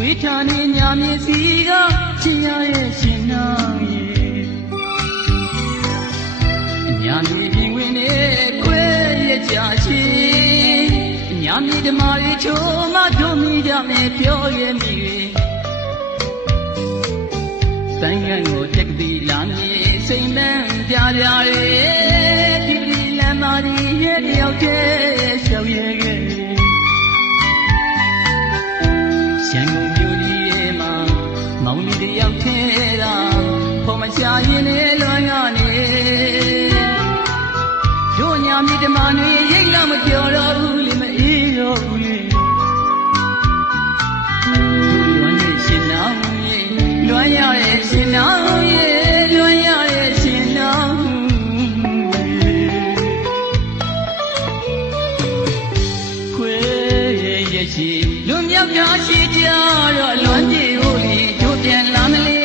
ဝေးထားနေညာမျက်စီကချစ်ရရဲ့ရှင်နာရဲ့ညာမြေပြင်ဝင်နေခွဲရကြရှိညာမြေဓမ္မတွေချိုးမတို့မိကြမယ်ပြောရမည်တိုင်းငန်းကိုတက်ကတိလာမြေစိတ်နှံပြပြရဲ့ဒီဒီလမ်းမကြီးရဲ့တယောက်တည်းရှောက်ရဲခဲ့ရန်ကုန်မြို့ကြီးရဲ့မှာမောင်လေးတယောက်ထဲတာဖော်မချရင်လည်းလွမ်းကနေတို့ညာမြေဓမ္မတွေရိတ်လာမပြောတော့ဘူးလေမအေးတော့ဘူးလေလွမ်းရဲ့ရှင်နောင်ရဲ့လွမ်းရရဲ့ရှင်နောင်ရဲ့လွမ်းရရဲ့ရှင်နောင်ခွေရဲ့ရှိလွန်မြောက်တာရှိကြတော့လွမ်းပြေဖို့လေတို့ပြန်လာမလဲ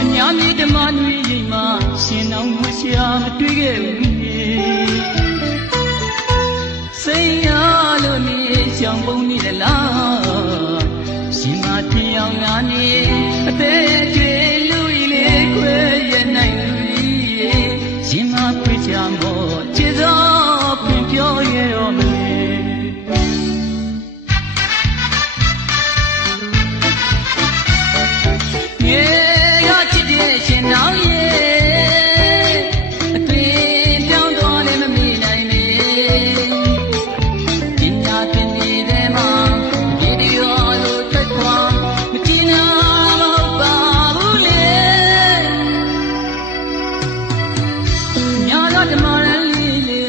အညာမြေဓမ္မတွေရိတ်မှာရှင်နောင်မရှာမတွေ့ခဲ့ဘူးစိတ်ရလို့နေရှောင်ပုံနေလားရှင်မထင်အောင်ငါနေအသေးသေးလူလေးခွဲရနိုင်လူကြီးရှင်မခွေချမောချစ်သောပင်ပြောရတော့မလဲငယ်ရချစ်တဲ့ရှင်နောင်ရဲ့အသွင်ပြောင်းသွားလည်းမမေ့နိုင်လေပညာသင်နေတဲ့မှာဒီဒီရောလို့ထွက်ခွာမကြည့်နာမဟုတ်ပါဘူးလေညာတော့ဓမ္မရန်လေးလေး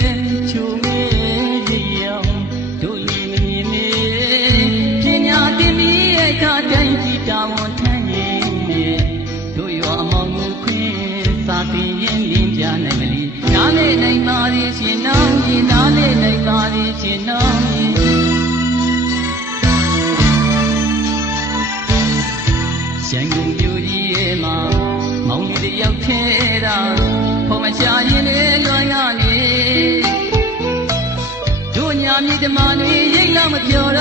ချိုးမေးရအောင်တို့လေးမမြင်နေပညာသင်ပြီးရဲ့ခါတိုင်းကြည့်တာဝန်ထမ်းနေတို့ရောအမောင်ကိုခွင့်စာတင်ရင်လင်းကြနိုင်မလီနားလေနိုင်ပါလေရှင်နောင်ကြီးနားလေနိုင်ပါလေရှင်နောင်ကြီးရန်ကုန်မြို့ကြီးရဲ့မှာမောင်လေးတယောက်ထဲတာဖော်မချရင်လည်းလွမ်းရနေတို့ညာမြေဓမ္မတွေရိတ်လာမပြောတော့